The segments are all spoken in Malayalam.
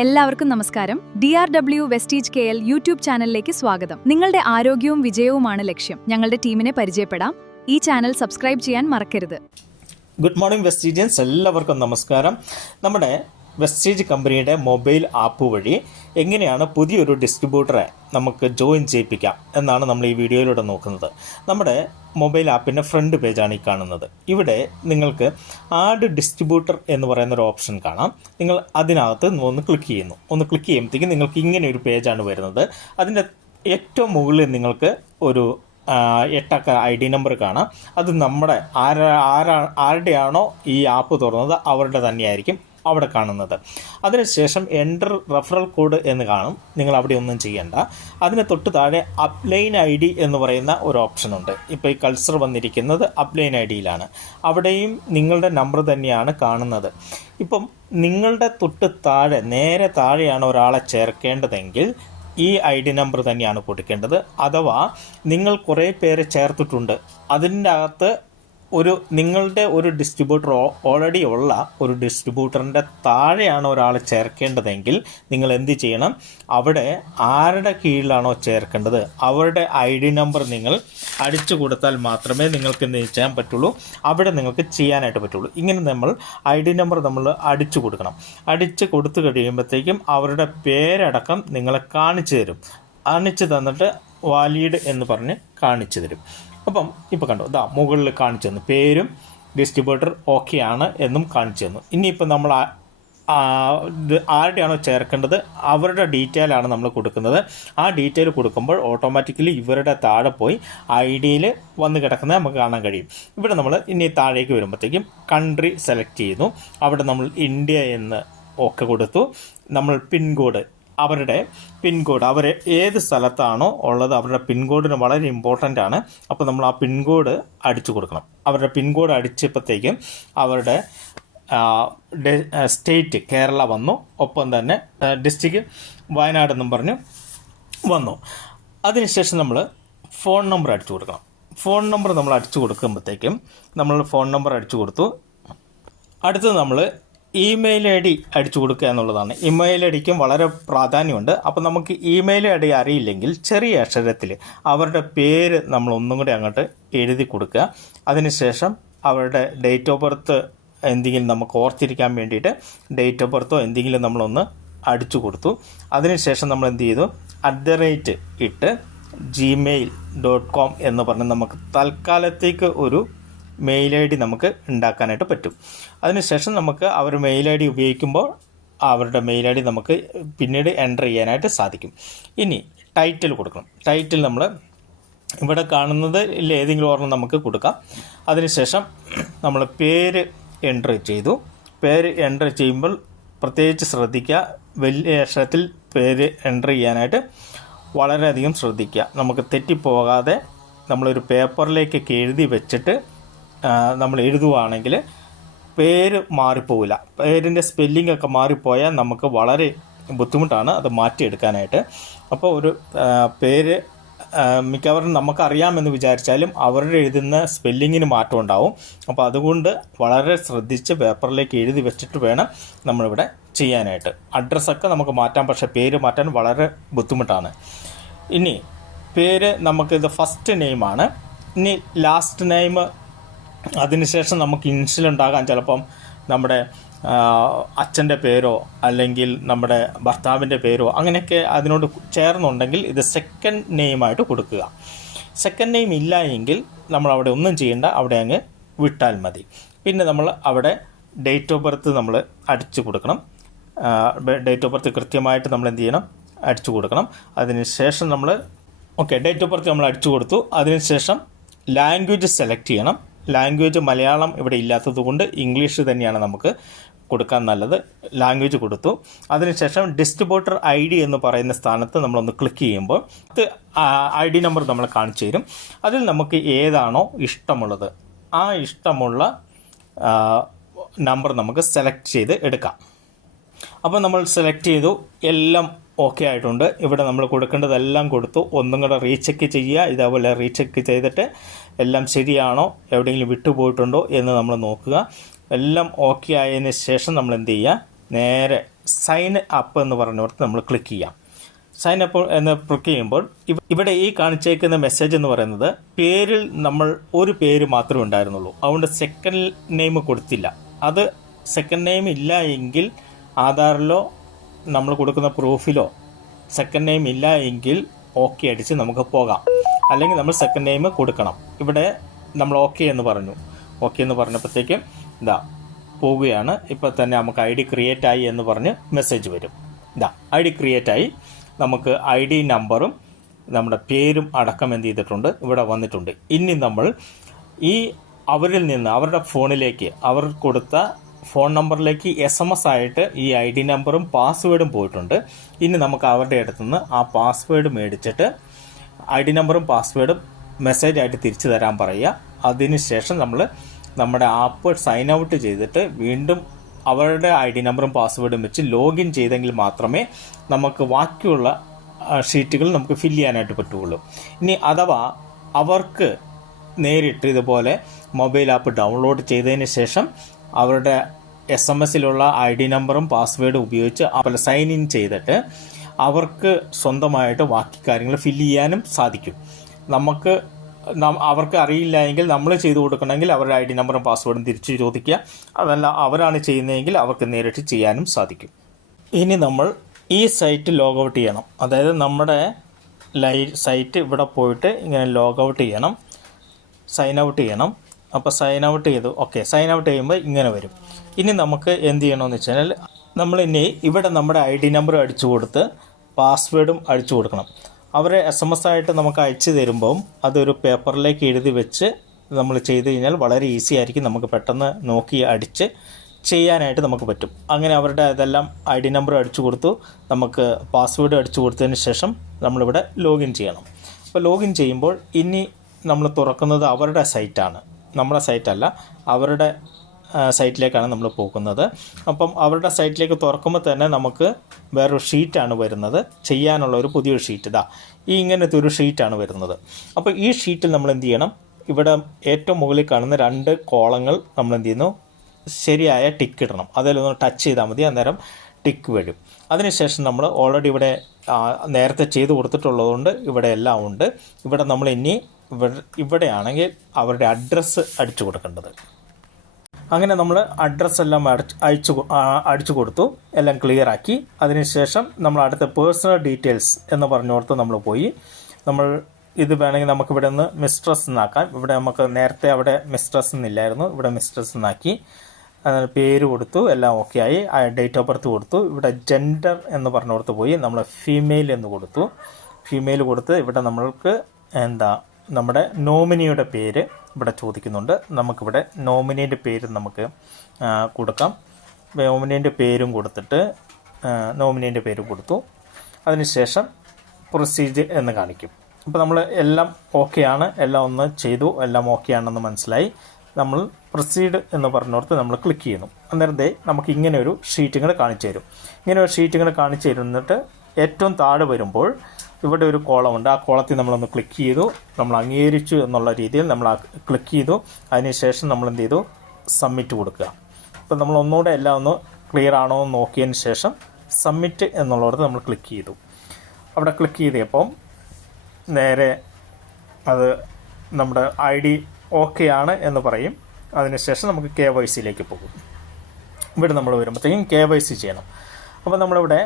എല്ലാവർക്കും നമസ്കാരം. DRW വെസ്റ്റീജ് KL യൂട്യൂബ് ചാനലിലേക്ക് സ്വാഗതം. നിങ്ങളുടെ ആരോഗ്യവും വിജയവുമാണ് ലക്ഷ്യം. ഞങ്ങളുടെ ടീമിനെ പരിചയപ്പെടാം. ഈ ചാനൽ സബ്സ്ക്രൈബ് ചെയ്യാൻ മറക്കരുത്. ഗുഡ് മോർണിംഗ് വെസ്റ്റീജിയൻസ്, എല്ലാവർക്കും നമസ്കാരം. നമ്മുടെ വെസ്റ്റീജ് കമ്പനിയുടെ മൊബൈൽ ആപ്പ് വഴി എങ്ങനെയാണ് പുതിയൊരു ഡിസ്ട്രിബ്യൂട്ടറെ നമുക്ക് ജോയിൻ ചെയ്യിപ്പിക്കാം എന്നാണ് നമ്മൾ ഈ വീഡിയോയിലൂടെ നോക്കുന്നത്. നമ്മുടെ മൊബൈൽ ആപ്പിൻ്റെ ഫ്രണ്ട് പേജാണ് ഈ കാണുന്നത്. ഇവിടെ നിങ്ങൾക്ക് ആഡ് ഡിസ്ട്രിബ്യൂട്ടർ എന്ന് പറയുന്നൊരു ഓപ്ഷൻ കാണാം. നിങ്ങൾ അതിനകത്ത് ഒന്ന് ക്ലിക്ക് ചെയ്യുമ്പോഴത്തേക്കും നിങ്ങൾക്ക് ഇങ്ങനെ ഒരു പേജാണ് വരുന്നത്. അതിൻ്റെ ഏറ്റവും മുകളിൽ നിങ്ങൾക്ക് ഒരു 8 അക്ക ID നമ്പർ കാണാം. അത് നമ്മുടെ ആരുടെയാണോ ഈ ആപ്പ് തുറന്നത് അവരുടെ തന്നെയായിരിക്കും അവിടെ കാണുന്നത്. അതിനുശേഷം എൻ്റർ റെഫറൽ കോഡ് എന്ന് കാണും. നിങ്ങൾ അവിടെ ഒന്നും ചെയ്യേണ്ട. അതിന് തൊട്ട് താഴെ അപ്ലൈൻ ID എന്ന് പറയുന്ന ഒരു ഓപ്ഷനുണ്ട്. ഇപ്പോൾ ഈ കൾസർ വന്നിരിക്കുന്നത് അപ്ലൈൻ IDയിലാണ്. അവിടെയും നിങ്ങളുടെ നമ്പർ തന്നെയാണ് കാണുന്നത്. ഇപ്പം നിങ്ങളുടെ തൊട്ട് താഴെ നേരെ താഴെയാണ് ഒരാളെ ചേർക്കേണ്ടതെങ്കിൽ ഈ ID നമ്പർ തന്നെയാണ് കൊടുക്കേണ്ടത്. അഥവാ നിങ്ങൾ കുറേ പേരെ ചേർത്തിട്ടുണ്ട്, അതിൻ്റെ അകത്ത് നിങ്ങളുടെ ഒരു ഡിസ്ട്രിബ്യൂട്ടർ ഓൾറെഡി ഉള്ള ഒരു ഡിസ്ട്രിബ്യൂട്ടറിൻ്റെ താഴെയാണ് ഒരാൾ ചേർക്കേണ്ടതെങ്കിൽ നിങ്ങൾ എന്ത് ചെയ്യണം? അവിടെ ആരുടെ കീഴിലാണോ ചേർക്കേണ്ടത് അവരുടെ ID നമ്പർ നിങ്ങൾ അടിച്ചു കൊടുത്താൽ മാത്രമേ നിങ്ങൾക്ക് എന്ത് ചെയ്യാൻ പറ്റുള്ളൂ, അവിടെ നിങ്ങൾക്ക് ചെയ്യാനായിട്ട് പറ്റുള്ളൂ. ഇങ്ങനെ നമ്മൾ ID നമ്പർ നമ്മൾ അടിച്ചു കൊടുക്കണം. അടിച്ചു കൊടുത്തു കഴിയുമ്പോഴത്തേക്കും അവരുടെ പേരടക്കം നിങ്ങളെ കാണിച്ചു തന്നിട്ട് വാലിഡ് എന്ന് പറഞ്ഞ് കാണിച്ചു തരും. അപ്പം ഇപ്പോൾ കണ്ടോ, മുകളിൽ കാണിച്ചു തന്നു, പേരും ഡിസ്ട്രിബ്യൂട്ടർ ഓക്കെ ആണ് എന്നും കാണിച്ചു തന്നു. ഇനിയിപ്പോൾ നമ്മൾ ആരുടെയാണോ ചേർക്കേണ്ടത് അവരുടെ ഡീറ്റെയിൽ ആണ് നമ്മൾ കൊടുക്കുന്നത്. ആ ഡീറ്റെയിൽ കൊടുക്കുമ്പോൾ ഓട്ടോമാറ്റിക്കലി ഇവരുടെ താഴെ പോയി IDയിൽ വന്ന് കിടക്കുന്നത് നമുക്ക് കാണാൻ കഴിയും. ഇവിടെ നമ്മൾ ഇനി താഴേക്ക് വരുമ്പോഴത്തേക്കും കൺട്രി സെലക്ട് ചെയ്യുന്നു. അവിടെ നമ്മൾ ഇന്ത്യ എന്ന് ഒക്കെ കൊടുത്തു. നമ്മൾ പിൻകോഡ്, അവരുടെ പിൻകോഡ്, അവർ ഏത് സ്ഥലത്താണോ ഉള്ളത് അവരുടെ പിൻകോഡിന് വളരെ ഇമ്പോർട്ടൻ്റ് ആണ്. അപ്പോൾ നമ്മൾ ആ പിൻകോഡ് അടിച്ചു കൊടുക്കണം. അവരുടെ പിൻകോഡ് അടിച്ചപ്പോഴത്തേക്കും അവരുടെ സ്റ്റേറ്റ് കേരള വന്നു, ഒപ്പം തന്നെ ഡിസ്ട്രിക്റ്റ് വയനാട് എന്നും പറഞ്ഞ് വന്നു. അതിനുശേഷം നമ്മൾ ഫോൺ നമ്പർ അടിച്ചു കൊടുക്കണം. ഫോൺ നമ്പർ നമ്മൾ അടിച്ചു കൊടുക്കുമ്പോഴത്തേക്കും നമ്മൾ ഫോൺ നമ്പർ അടിച്ചു കൊടുത്തു. അടുത്തത് നമ്മൾ ഇമെയിൽ ID അടിച്ചു കൊടുക്കുക എന്നുള്ളതാണ്. ഇമെയിൽ IDക്കും വളരെ പ്രാധാന്യമുണ്ട്. അപ്പോൾ നമുക്ക് ഇമെയിൽ ID അറിയില്ലെങ്കിൽ ചെറിയ അക്ഷരത്തിൽ അവരുടെ പേര് നമ്മൾ ഒന്നും കൂടി അങ്ങോട്ട് എഴുതി കൊടുക്കുക. അതിനുശേഷം അവരുടെ ഡേറ്റ് ഓഫ് ബർത്ത് എന്തെങ്കിലും നമുക്ക് ഓർത്തിരിക്കാൻ വേണ്ടിയിട്ട് ഡേറ്റ് ഓഫ് ബർത്തോ എന്തെങ്കിലും നമ്മളൊന്ന് അടിച്ചു കൊടുത്തു. അതിനുശേഷം നമ്മൾ എന്ത് ചെയ്തു, @ ഇട്ട് gmail.com എന്ന് പറഞ്ഞ് നമുക്ക് തൽക്കാലത്തേക്ക് ഒരു മെയിൽ ID നമുക്ക് ഉണ്ടാക്കാനായിട്ട് പറ്റും. അതിനുശേഷം നമുക്ക് അവർ മെയിൽ ID ഉപയോഗിക്കുമ്പോൾ അവരുടെ മെയിൽ ID നമുക്ക് പിന്നീട് എൻ്റർ ചെയ്യാനായിട്ട് സാധിക്കും. ഇനി ടൈറ്റിൽ കൊടുക്കണം. ടൈറ്റിൽ നമ്മൾ ഇവിടെ കാണുന്നത് ഏതെങ്കിലും ഒരെണ്ണം നമുക്ക് കൊടുക്കാം. അതിനുശേഷം നമ്മൾ പേര് എൻ്റർ ചെയ്തു. പേര് എൻ്റർ ചെയ്യുമ്പോൾ പ്രത്യേകിച്ച് ശ്രദ്ധിക്കുക, വലിയ അക്ഷരത്തിൽ പേര് എൻ്റർ ചെയ്യാനായിട്ട് വളരെയധികം ശ്രദ്ധിക്കുക. നമുക്ക് തെറ്റിപ്പോകാതെ നമ്മളൊരു പേപ്പറിലേക്കൊക്കെ എഴുതി വെച്ചിട്ട് നമ്മൾ എഴുതുകയാണെങ്കിൽ പേര് മാറിപ്പോവില്ല. പേരിൻ്റെ സ്പെല്ലിംഗ് ഒക്കെ മാറിപ്പോയാൽ നമുക്ക് വളരെ ബുദ്ധിമുട്ടാണ് അത് മാറ്റിയെടുക്കാനായിട്ട്. അപ്പോൾ ഒരു പേര് മിക്കവാറും നമുക്കറിയാമെന്ന് വിചാരിച്ചാലും അവരുടെ എഴുതുന്ന സ്പെല്ലിങ്ങിന് മാറ്റം ഉണ്ടാവും. അപ്പോൾ അതുകൊണ്ട് വളരെ ശ്രദ്ധിച്ച് പേപ്പറിലേക്ക് എഴുതി വെച്ചിട്ട് വേണം നമ്മളിവിടെ ചെയ്യാനായിട്ട്. അഡ്രസ്സൊക്കെ നമുക്ക് മാറ്റാം, പക്ഷേ പേര് മാറ്റാൻ വളരെ ബുദ്ധിമുട്ടാണ്. ഇനി പേര് നമുക്കിത് ഫസ്റ്റ് നെയിമാണ്. ഇനി ലാസ്റ്റ് നെയിം, അതിനുശേഷം നമുക്ക് ഇനിഷ്യൽ ഉണ്ടാകാം. ചിലപ്പം നമ്മുടെ അച്ഛൻ്റെ പേരോ അല്ലെങ്കിൽ നമ്മുടെ ഭർത്താവിൻ്റെ പേരോ അങ്ങനെയൊക്കെ അതിനോട് ചേർന്നുണ്ടെങ്കിൽ ഇത് സെക്കൻഡ് നെയിമായിട്ട് കൊടുക്കുക. സെക്കൻഡ് നെയിം ഇല്ല എങ്കിൽ നമ്മൾ അവിടെ ഒന്നും ചെയ്യേണ്ട, അവിടെ അങ്ങ് വിട്ടാൽ മതി. പിന്നെ നമ്മൾ അവിടെ ഡേറ്റ് ഓഫ് ബർത്ത് നമ്മൾ അടിച്ചു കൊടുക്കണം. ഡേറ്റ് ഓഫ് ബർത്ത് കൃത്യമായിട്ട് നമ്മൾ എന്ത് ചെയ്യണം, അടിച്ചു കൊടുക്കണം. അതിനുശേഷം നമ്മൾ ഡേറ്റ് ഓഫ് ബർത്ത് നമ്മൾ അടിച്ചു കൊടുത്തു. അതിനുശേഷം ലാംഗ്വേജ് സെലക്ട് ചെയ്യണം. ലാംഗ്വേജ് മലയാളം ഇവിടെ ഇല്ലാത്തത് കൊണ്ട് ഇംഗ്ലീഷ് തന്നെയാണ് നമുക്ക് കൊടുക്കാൻ നല്ലത്. ലാംഗ്വേജ് കൊടുത്തു. അതിനുശേഷം ഡിസ്ട്രിബ്യൂട്ടർ ID എന്ന് പറയുന്ന സ്ഥാനത്ത് നമ്മളൊന്ന് ക്ലിക്ക് ചെയ്യുമ്പോൾ ID നമ്പർ നമ്മൾ കാണിച്ചു തരും. അതിൽ നമുക്ക് ഏതാണോ ഇഷ്ടമുള്ളത് ആ ഇഷ്ടമുള്ള നമ്പർ നമുക്ക് സെലക്ട് ചെയ്ത് എടുക്കാം. അപ്പോൾ നമ്മൾ സെലക്ട് ചെയ്തു, എല്ലാം ഓക്കെ ആയിട്ടുണ്ട്. ഇവിടെ നമ്മൾ കൊടുക്കേണ്ടതെല്ലാം കൊടുത്തു. ഒന്നും കൂടെ റീചെക്ക് ചെയ്യുക. ഇതേപോലെ റീചെക്ക് ചെയ്തിട്ട് എല്ലാം ശരിയാണോ, എവിടെയെങ്കിലും വിട്ടുപോയിട്ടുണ്ടോ എന്ന് നമ്മൾ നോക്കുക. എല്ലാം ഓക്കെ ആയതിന് ശേഷം നമ്മൾ എന്ത് ചെയ്യുക, നേരെ സൈൻ അപ്പ് എന്ന് പറഞ്ഞോർത്ത് നമ്മൾ ക്ലിക്ക് ചെയ്യാം. സൈൻ അപ്പ് എന്ന് ക്ലിക്ക് ചെയ്യുമ്പോൾ ഇവിടെ ഈ കാണിച്ചേക്കുന്ന മെസ്സേജ് എന്ന് പറയുന്നത് പേരിൽ നമ്മൾ ഒരു പേര് മാത്രമേ ഉണ്ടായിരുന്നുള്ളൂ. അതുകൊണ്ട് സെക്കൻഡ് നെയിം കൊടുത്തില്ല. അത് സെക്കൻഡ് നെയിം ഇല്ല എങ്കിൽ ആധാറിലോ നമ്മൾ കൊടുക്കുന്ന പ്രൂഫിലോ സെക്കൻഡ് നെയിം ഇല്ല എങ്കിൽ ഓക്കെ അടിച്ച് നമുക്ക് പോകാം. അല്ലെങ്കിൽ നമ്മൾ സെക്കൻഡ് നെയിം കൊടുക്കണം. ഇവിടെ നമ്മൾ ഓക്കെ എന്ന് പറഞ്ഞു. ഓക്കെ എന്ന് പറഞ്ഞപ്പോഴത്തേക്കും ഇതാ പോവുകയാണ്. ഇപ്പോൾ തന്നെ നമുക്ക് ID ക്രിയേറ്റ് ആയി എന്ന് പറഞ്ഞ് മെസ്സേജ് വരും. ഇതാ ID ക്രിയേറ്റ് ആയി. നമുക്ക് ID നമ്പറും നമ്മുടെ പേരും അടക്കം എന്ത് ചെയ്തിട്ടുണ്ട്, ഇവിടെ വന്നിട്ടുണ്ട്. ഇനി നമ്മൾ ഈ അവരിൽ നിന്ന് അവരുടെ ഫോണിലേക്ക് അവർ കൊടുത്ത ഫോൺ നമ്പറിലേക്ക് SMS ആയിട്ട് ഈ ID നമ്പറും പാസ്വേഡും പോയിട്ടുണ്ട്. ഇനി നമുക്ക് അവരുടെ അടുത്തുനിന്ന് ആ പാസ്വേഡ് മേടിച്ചിട്ട് ID നമ്പറും പാസ്വേഡും മെസ്സേജ് ആയിട്ട് തിരിച്ചു തരാൻ പറയുക. അതിനുശേഷം നമ്മൾ നമ്മുടെ ആപ്പ് സൈൻ ഔട്ട് ചെയ്തിട്ട് വീണ്ടും അവരുടെ ID നമ്പറും പാസ്വേഡും വെച്ച് ലോഗിൻ ചെയ്തെങ്കിൽ മാത്രമേ നമുക്ക് ബാക്കിയുള്ള ഷീറ്റുകൾ നമുക്ക് ഫില്ല് ചെയ്യാനായിട്ട് പറ്റുള്ളൂ. ഇനി അഥവാ അവർക്ക് നേരിട്ട് ഇതുപോലെ മൊബൈൽ ആപ്പ് ഡൗൺലോഡ് ചെയ്തതിന് ശേഷം അവരുടെ SMS-ലുള്ള ID നമ്പറും പാസ്വേഡും ഉപയോഗിച്ച് അപ്പോൾ സൈൻ ഇൻ ചെയ്തിട്ട് അവർക്ക് സ്വന്തമായിട്ട് ബാക്കി കാര്യങ്ങൾ ഫില്ല് ചെയ്യാനും സാധിക്കും. അവർക്ക് അറിയില്ല എങ്കിൽ നമ്മൾ ചെയ്തു കൊടുക്കണമെങ്കിൽ അവരുടെ ID നമ്പറും പാസ്വേഡും തിരിച്ചു ചോദിക്കുക. അതല്ല അവരാണ് ചെയ്യുന്നതെങ്കിൽ അവർക്ക് നേരിട്ട് ചെയ്യാനും സാധിക്കും. ഇനി നമ്മൾ ഈ സൈറ്റ് ലോഗ് ഔട്ട് ചെയ്യണം. അതായത് നമ്മുടെ സൈറ്റ് ഇവിടെ പോയിട്ട് ഇങ്ങനെ ലോഗ് ഔട്ട് ചെയ്യണം, സൈൻ ഔട്ട് ചെയ്യണം. അപ്പോൾ സൈൻ ഔട്ട് ചെയ്തു. ഓക്കെ, സൈൻ ഔട്ട് ചെയ്യുമ്പോൾ ഇങ്ങനെ വരും. ഇനി നമുക്ക് എന്ത് ചെയ്യണമെന്ന് വെച്ച് കഴിഞ്ഞാൽ നമ്മളിനി ഇവിടെ നമ്മുടെ ID നമ്പർ അടിച്ചു കൊടുത്ത് പാസ്വേഡും അടിച്ചു കൊടുക്കണം. അവരെ SMS ആയിട്ട് നമുക്ക് അയച്ചു തരുമ്പം അതൊരു പേപ്പറിലേക്ക് എഴുതി വെച്ച് നമ്മൾ ചെയ്ത് കഴിഞ്ഞാൽ വളരെ ഈസി ആയിരിക്കും. നമുക്ക് പെട്ടെന്ന് നോക്കി അടിച്ച് ചെയ്യാനായിട്ട് നമുക്ക് പറ്റും. അങ്ങനെ അവരുടെ ഇതെല്ലാം ID നമ്പർ അടിച്ചു കൊടുത്തു, നമുക്ക് പാസ്വേഡ് അടിച്ചു കൊടുത്തതിന് ശേഷം നമ്മളിവിടെ ലോഗിൻ ചെയ്യണം. അപ്പോൾ ലോഗിൻ ചെയ്യുമ്പോൾ ഇനി നമ്മൾ തുറക്കുന്നത് അവരുടെ സൈറ്റാണ്, നമ്മുടെ സൈറ്റല്ല. അവരുടെ സൈറ്റിലേക്കാണ് നമ്മൾ പോകുന്നത്. അപ്പം അവരുടെ സൈറ്റിലേക്ക് തുറക്കുമ്പോൾ തന്നെ നമുക്ക് വേറൊരു ഷീറ്റാണ് വരുന്നത്, ചെയ്യാനുള്ള ഒരു പുതിയൊരു ഷീറ്റ്. ഇതാ ഈ ഇങ്ങനത്തെ ഒരു ഷീറ്റാണ് വരുന്നത്. അപ്പോൾ ഈ ഷീറ്റിൽ നമ്മൾ എന്ത് ചെയ്യണം, ഇവിടെ ഏറ്റവും മുകളിൽ കാണുന്ന 2 കോളങ്ങൾ നമ്മൾ എന്ത് ചെയ്യുന്നു, ശരിയായ ടിക്ക് ഇടണം. അതിലൊന്ന് ടച്ച് ചെയ്താൽ മതി, അന്നേരം ടിക്ക് വരും. അതിനുശേഷം നമ്മൾ ഓൾറെഡി ഇവിടെ നേരത്തെ ചെയ്ത് കൊടുത്തിട്ടുള്ളതുകൊണ്ട് ഇവിടെ എല്ലാം ഉണ്ട്. ഇവിടെ നമ്മൾ ഇനി ഇവിടെയാണെങ്കിൽ അവരുടെ അഡ്രസ്സ് അടിച്ചു കൊടുക്കേണ്ടത്. അങ്ങനെ നമ്മൾ അഡ്രസ്സ് എല്ലാം അടിച്ചു കൊടുത്തു, എല്ലാം ക്ലിയർ ആക്കി. അതിനുശേഷം നമ്മൾ അടുത്ത പേഴ്സണൽ ഡീറ്റെയിൽസ് എന്ന് പറഞ്ഞോർത്ത് നമ്മൾ പോയി. നമ്മൾ ഇത് വേണമെങ്കിൽ നമുക്ക് ഇവിടെ നിന്ന് മിസ്ട്രസ് എന്നാക്കാം. ഇവിടെ നമുക്ക് നേരത്തെ അവിടെ മിസ്ട്രസ് എന്നില്ലായിരുന്നു, ഇവിടെ മിസ്ട്രസ് എന്നാക്കി. പേര് കൊടുത്തു, എല്ലാം ഓക്കെ ആയി. ഡേറ്റ് ഓഫ് ബർത്ത് കൊടുത്തു. ഇവിടെ ജെൻഡർ എന്ന് പറഞ്ഞോർത്ത് പോയി നമ്മൾ ഫീമെയിൽ എന്ന് കൊടുത്തു. ഫീമെയിൽ കൊടുത്ത് ഇവിടെ നമ്മൾക്ക് നമ്മുടെ നോമിനിയുടെ പേര് ഇവിടെ ചോദിക്കുന്നുണ്ട്. നമുക്കിവിടെ നോമിനീൻ്റെ പേര് നമുക്ക് കൊടുക്കാം. നോമിനീൻ്റെ പേരും കൊടുത്തിട്ട് നോമിനീൻ്റെ പേര് കൊടുത്തു. അതിനുശേഷം പ്രൊസീജ് എന്ന് കാണിക്കും. അപ്പോൾ നമ്മൾ എല്ലാം ഓക്കെയാണ്, എല്ലാം ഒന്ന് ചെയ്തു, എല്ലാം ഓക്കെ ആണെന്ന് മനസ്സിലായി. നമ്മൾ പ്രൊസീഡ് എന്ന് പറഞ്ഞോർത്ത് നമ്മൾ ക്ലിക്ക് ചെയ്യുന്നു. അന്നേരം നമുക്ക് ഇങ്ങനെ ഒരു ഷീറ്റുകൾ കാണിച്ചു തരും. ഇങ്ങനെ ഒരു ഷീറ്റുകൾ കാണിച്ചു തരുന്നിട്ട് ഏറ്റവും താഴെ വരുമ്പോൾ ഇവിടെ ഒരു കോളമുണ്ട്. ആ കോളത്തിൽ നമ്മളൊന്ന് ക്ലിക്ക് ചെയ്തു, നമ്മൾ അംഗീകരിച്ചു എന്നുള്ള രീതിയിൽ നമ്മൾ ക്ലിക്ക് ചെയ്തു. അതിനുശേഷം നമ്മൾ എന്ത് ചെയ്തു, സബ്മിറ്റ് കൊടുക്കുക. അപ്പോൾ നമ്മൾ ഒന്നുകൂടെ എല്ലാം ഒന്ന് ക്ലിയർ ആണോ എന്ന് നോക്കിയതിന് ശേഷം സബ്മിറ്റ് എന്നുള്ളിടത്ത് നമ്മൾ ക്ലിക്ക് ചെയ്തു. അവിടെ ക്ലിക്ക് ചെയ്തപ്പം നേരെ അത് നമ്മുടെ ID ഓക്കെ ആണ് എന്ന് പറയും. അതിനുശേഷം നമുക്ക് KYCയിലേക്ക് പോകും. ഇവിടെ നമ്മൾ വരുമ്പോഴത്തേക്കും KYC ചെയ്യണം. അപ്പോൾ നമ്മളിവിടെ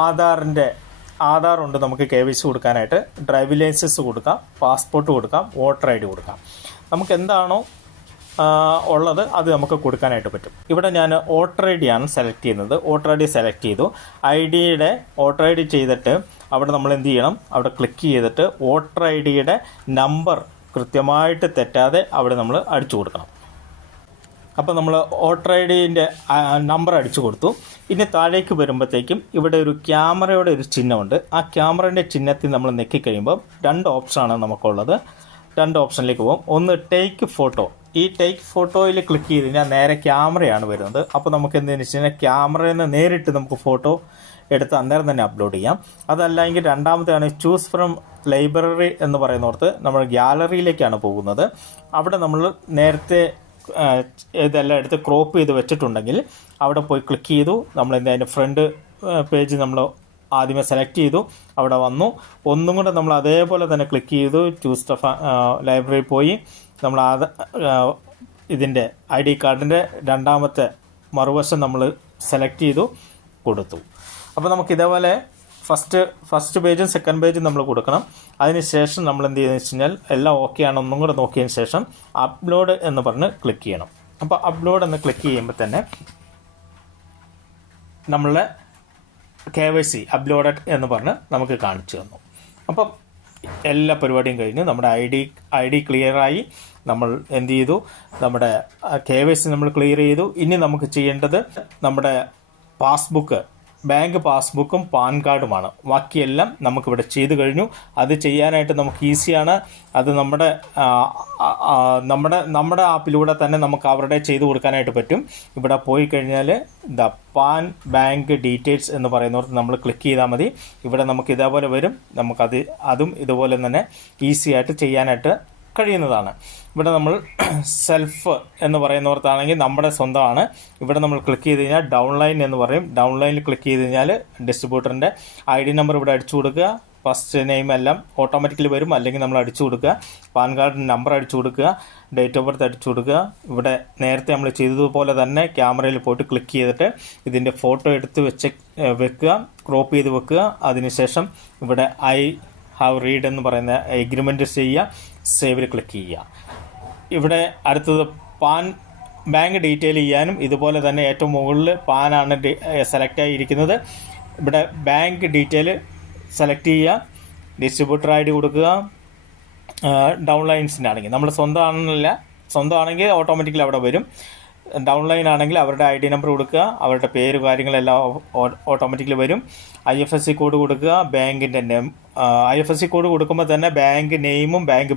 ആധാർ ഉണ്ട്, നമുക്ക് KYC കൊടുക്കാനായിട്ട്. ഡ്രൈവിംഗ് ലൈസൻസ് കൊടുക്കാം, പാസ്പോർട്ട് കൊടുക്കാം, വോട്ടർ ID കൊടുക്കാം. നമുക്ക് എന്താണോ ഉള്ളത് അത് നമുക്ക് കൊടുക്കാനായിട്ട് പറ്റും. ഇവിടെ ഞാൻ വോട്ടർ ID ആണ് സെലക്ട് ചെയ്യുന്നത്. വോട്ടർ ID സെലക്ട് ചെയ്തു. വോട്ടർ ID ചെയ്തിട്ട് അവിടെ നമ്മൾ എന്ത് ചെയ്യണം, അവിടെ ക്ലിക്ക് ചെയ്തിട്ട് വോട്ടർ IDയുടെ നമ്പർ കൃത്യമായിട്ട് തെറ്റാതെ അവിടെ നമ്മൾ അടിച്ചു കൊടുക്കണം. അപ്പോൾ നമ്മൾ വോട്ടർ IDൻ്റെ നമ്പർ അടിച്ചു കൊടുത്തു. ഇനി താഴേക്ക് വരുമ്പോഴത്തേക്കും ഇവിടെ ഒരു ക്യാമറയുടെ ഒരു ചിഹ്നമുണ്ട്. ആ ക്യാമറയുടെ ചിഹ്നത്തിൽ നമ്മൾ ഞെക്കിക്കഴിയുമ്പോൾ 2 ഓപ്ഷനാണ് നമുക്കുള്ളത്. 2 ഓപ്ഷനിലേക്ക് പോകും. ഒന്ന് ടേക്ക് ഫോട്ടോ. ഈ ടേക്ക് ഫോട്ടോയിൽ ക്ലിക്ക് ചെയ്ത് കഴിഞ്ഞാൽ നേരെ ക്യാമറയാണ് വരുന്നത്. അപ്പോൾ നമുക്ക് എന്തെന്ന് വെച്ച് കഴിഞ്ഞാൽ ക്യാമറയിൽ നിന്ന് നേരിട്ട് നമുക്ക് ഫോട്ടോ എടുത്ത് അന്നേരം തന്നെ അപ്ലോഡ് ചെയ്യാം. അതല്ല എങ്കിൽ രണ്ടാമത്തെയാണ് ചൂസ് ഫ്രം ലൈബ്രറി എന്ന് പറയുന്നിടത്ത് നമ്മൾ ഗ്യാലറിയിലേക്കാണ് പോകുന്നത്. അവിടെ നമ്മൾ നേരത്തെ ഇതെല്ലാം എടുത്ത് ക്രോപ്പ് ചെയ്ത് വെച്ചിട്ടുണ്ടെങ്കിൽ അവിടെ പോയി ക്ലിക്ക് ചെയ്തു. നമ്മൾ അതിൻ്റെ ഫ്രണ്ട് പേജ് നമ്മൾ ആദ്യമേ സെലക്ട് ചെയ്തു, അവിടെ വന്നു. ഒന്നും കൂടെ നമ്മൾ അതേപോലെ തന്നെ ക്ലിക്ക് ചെയ്തു, ചൂസ് ദ ലൈബ്രറി പോയി നമ്മൾ ഇതിൻ്റെ ID കാർഡിൻ്റെ രണ്ടാമത്തെ മറുവശം നമ്മൾ സെലക്ട് ചെയ്തു കൊടുത്തു. അപ്പോൾ നമുക്ക് ഇതേപോലെ ഫസ്റ്റ് പേജും സെക്കൻഡ് പേജും നമ്മൾ കൊടുക്കണം. അതിനുശേഷം നമ്മൾ എന്ത് ചെയ്യുന്നത് വെച്ച് കഴിഞ്ഞാൽ എല്ലാം ഓക്കെ ആണ് ഒന്നും കൂടെ നോക്കിയതിന് ശേഷം അപ്ലോഡ് എന്ന് പറഞ്ഞ് ക്ലിക്ക് ചെയ്യണം. അപ്പോൾ അപ്ലോഡ് എന്ന് ക്ലിക്ക് ചെയ്യുമ്പോൾ തന്നെ നമ്മളെ KYC അപ്ലോഡഡ് എന്ന് പറഞ്ഞ് നമുക്ക് കാണിച്ചു തന്നു. അപ്പം എല്ലാ പരിപാടിയും കഴിഞ്ഞ് നമ്മുടെ ID ക്ലിയറായി. നമ്മൾ എന്ത് ചെയ്തു, നമ്മുടെ KYC നമ്മൾ ക്ലിയർ ചെയ്തു. ഇനി നമുക്ക് ചെയ്യേണ്ടത് നമ്മുടെ ബാങ്ക് പാസ്ബുക്കും പാൻ കാർഡുമാണ്. ബാക്കിയെല്ലാം നമുക്കിവിടെ ചെയ്തു കഴിഞ്ഞു. അത് ചെയ്യാനായിട്ട് നമുക്ക് ഈസിയാണ്. അത് നമ്മുടെ ആപ്പിലൂടെ തന്നെ നമുക്ക് അവരുടെ ചെയ്തു കൊടുക്കാനായിട്ട് പറ്റും. ഇവിടെ പോയി കഴിഞ്ഞാൽ പാൻ ബാങ്ക് ഡീറ്റെയിൽസ് എന്ന് പറയുന്നവർക്ക് നമ്മൾ ക്ലിക്ക് ചെയ്താൽ മതി. ഇവിടെ നമുക്ക് ഇതേപോലെ വരും. അതും ഇതുപോലെ തന്നെ ഈസി ആയിട്ട് ചെയ്യാനായിട്ട് കഴിയുന്നതാണ്. ഇവിടെ നമ്മൾ സെൽഫ് എന്ന് പറയുന്നിടത്താണെങ്കിൽ നമ്മുടെ സ്വന്തമാണ്. ഇവിടെ നമ്മൾ ക്ലിക്ക് ചെയ്ത് കഴിഞ്ഞാൽ ഡൗൺലൈൻ എന്ന് പറയും. ഡൗൺലൈനിൽ ക്ലിക്ക് ചെയ്ത് കഴിഞ്ഞാൽ ഡിസ്ട്രിബ്യൂട്ടറിൻ്റെ ID നമ്പർ ഇവിടെ അടിച്ചു കൊടുക്കുക. ഫസ്റ്റ് നെയിം എല്ലാം ഓട്ടോമാറ്റിക്കലി വരും. അല്ലെങ്കിൽ നമ്മൾ അടിച്ചു കൊടുക്കുക. പാൻ കാർഡിൻ്റെ നമ്പർ അടിച്ചു കൊടുക്കുക. ഡേറ്റ് ഓഫ് ബർത്ത് അടിച്ചു കൊടുക്കുക. ഇവിടെ നേരത്തെ നമ്മൾ ചെയ്തതുപോലെ തന്നെ ക്യാമറയിൽ പോയിട്ട് ക്ലിക്ക് ചെയ്തിട്ട് ഇതിൻ്റെ ഫോട്ടോ എടുത്ത് വെക്കുക, ക്രോപ്പ് ചെയ്ത് വെക്കുക. അതിനുശേഷം ഇവിടെ റീഡ് എന്ന് പറയുന്ന എഗ്രിമെൻറ്റ് ചെയ്യുക, സേവിൽ ക്ലിക്ക് ചെയ്യുക. ഇവിടെ അടുത്തത് ബാങ്ക് ഡീറ്റെയിൽ ചെയ്യാനും ഇതുപോലെ തന്നെ ഏറ്റവും മുകളിൽ പാനാണ് സെലക്ട് ആയിരിക്കുന്നത്. ഇവിടെ ബാങ്ക് ഡീറ്റെയിൽ സെലക്ട് ചെയ്യുക, ഡിസ്ട്രിബ്യൂട്ടർ ID കൊടുക്കുക. ഡൗൺലൈൻസിനാണെങ്കിൽ നമ്മൾ സ്വന്തമാണെങ്കിൽ ഓട്ടോമാറ്റിക്കലി അവിടെ വരും. ഡൗൺലൈൻ ആണെങ്കിൽ അവരുടെ ID നമ്പർ കൊടുക്കുക, അവരുടെ പേര് കാര്യങ്ങളെല്ലാം ഓട്ടോമാറ്റിക്കലി വരും. IFSC കോഡ് കൊടുക്കുക, ബാങ്കിൻ്റെ നെയിം. IFSC കോഡ് കൊടുക്കുമ്പോൾ തന്നെ ബാങ്ക് നെയിമും ബാങ്ക്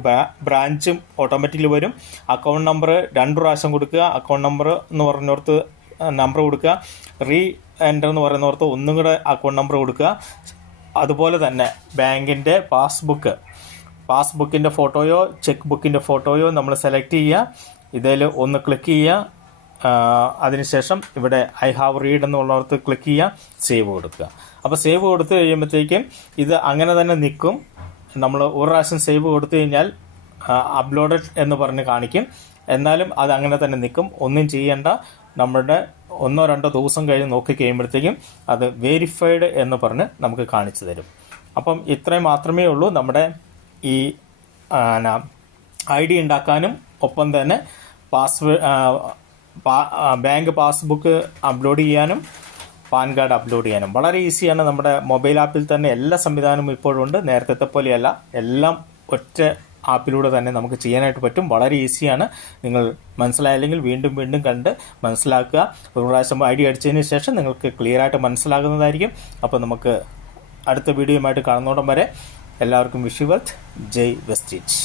ബ്രാഞ്ചും ഓട്ടോമാറ്റിക്കലി വരും. അക്കൗണ്ട് നമ്പർ 2 പ്രാവശ്യം കൊടുക്കുക. അക്കൗണ്ട് നമ്പർ എന്ന് പറഞ്ഞോർത്ത് നമ്പർ കൊടുക്കുക. എൻ്റർ എന്ന് പറയുന്നോർത്ത് ഒന്നും കൂടെ അക്കൗണ്ട് നമ്പർ കൊടുക്കുക. അതുപോലെ തന്നെ ബാങ്കിൻ്റെ പാസ്ബുക്കിൻ്റെ ഫോട്ടോയോ ചെക്ക് ബുക്കിൻ്റെ ഫോട്ടോയോ നമ്മൾ സെലക്ട് ചെയ്യുക. ഇതിൽ ഒന്ന് ക്ലിക്ക് ചെയ്യുക. അതിനുശേഷം ഇവിടെ റീഡ് എന്നുള്ളവർക്ക് ക്ലിക്ക് ചെയ്യുക, സേവ് കൊടുക്കുക. അപ്പോൾ സേവ് കൊടുത്തു കഴിയുമ്പോഴത്തേക്കും ഇത് അങ്ങനെ തന്നെ നിൽക്കും. നമ്മൾ ഒരു പ്രാവശ്യം സേവ് കൊടുത്തു കഴിഞ്ഞാൽ അപ്ലോഡഡ് എന്ന് പറഞ്ഞ് കാണിക്കും. എന്നാലും അത് അങ്ങനെ തന്നെ നിൽക്കും. ഒന്നും ചെയ്യേണ്ട. നമ്മുടെ 1-2 ദിവസം കഴിഞ്ഞ് നോക്കി കഴിയുമ്പോഴത്തേക്കും അത് വെരിഫൈഡ് എന്ന് പറഞ്ഞ് നമുക്ക് കാണിച്ചു തരും. അപ്പം ഇത്രയും മാത്രമേ ഉള്ളൂ നമ്മുടെ ഈ ID ഉണ്ടാക്കാനും ഒപ്പം തന്നെ ബാങ്ക് പാസ്ബുക്ക് അപ്ലോഡ് ചെയ്യാനും പാൻ കാർഡ് അപ്ലോഡ് ചെയ്യാനും വളരെ ഈസിയാണ്. നമ്മുടെ മൊബൈൽ ആപ്പിൽ തന്നെ എല്ലാ സംവിധാനവും ഇപ്പോഴുണ്ട്. നേരത്തെ പോലെയല്ല, എല്ലാം ഒറ്റ ആപ്പിലൂടെ തന്നെ നമുക്ക് ചെയ്യാനായിട്ട് പറ്റും. വളരെ ഈസിയാണ്. നിങ്ങൾ മനസ്സിലായില്ലെങ്കിൽ വീണ്ടും കണ്ട് മനസ്സിലാക്കുക. ഒരു പ്രാവശ്യം ID അടിച്ചതിന് ശേഷം നിങ്ങൾക്ക് ക്ലിയറായിട്ട് മനസ്സിലാകുന്നതായിരിക്കും. അപ്പോൾ നമുക്ക് അടുത്ത വീഡിയോയുമായിട്ട് കാണുന്നോടം വരെ എല്ലാവർക്കും വിഷ് യു വെൽത്ത്. ജയ് വെസ്റ്റീജ്.